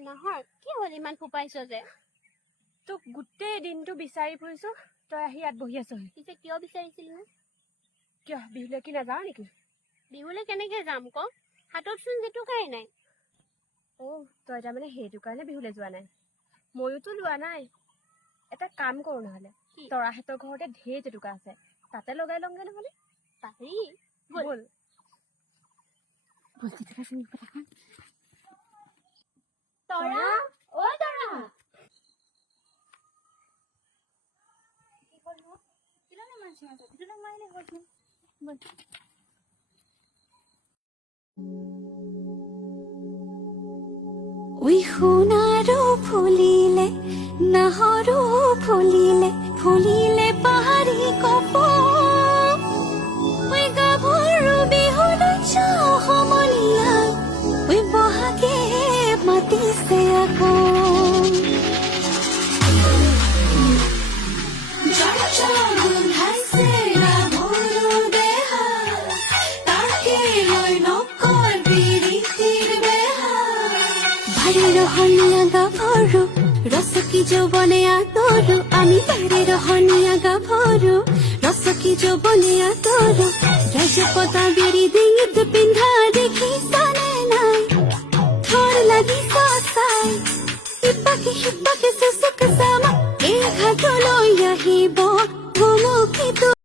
নাহৰ কি হ'ল ইমান ফুপাইছ যে তোক গোটেই দিনটো বিচাৰি ফুৰিছো তই আহি ইয়াত বহি আছহি পিছে কিয় বিচাৰিছিলি কিয় বিহুলৈ কি নাযাওঁ নেকি বিহুলৈ কেনেকে যাম ক হাততচোন জেতুকাই নাই তই তাৰমানে সেইটো কাৰণে বিহুলৈ যোৱা নাই ময়োতো লোৱা নাই এটা কাম কৰো নহ'লে তৰাহঁতৰ ঘৰতে ঢেৰ জেতুকা আছে তাতে লগাই লওঁগে নহ'লে পাৰি বল তৰা অ তৰা সোণাৰো ফুলিলে নাহৰো ফুলিলে ফুলিলে পাহাৰী কপৌ গাভৰু বিহুলৈ যাওঁ সমনীয়া বহাগে মাতিছে আকৌ ৰহনীয়া গাভৰু ৰচকী যৌৱনে আদৰো আমি বাৰে ৰহনীয়া গাভৰু ৰচকী যৌৱনে আদৰো ৰাজপতা বেৰি দিঙ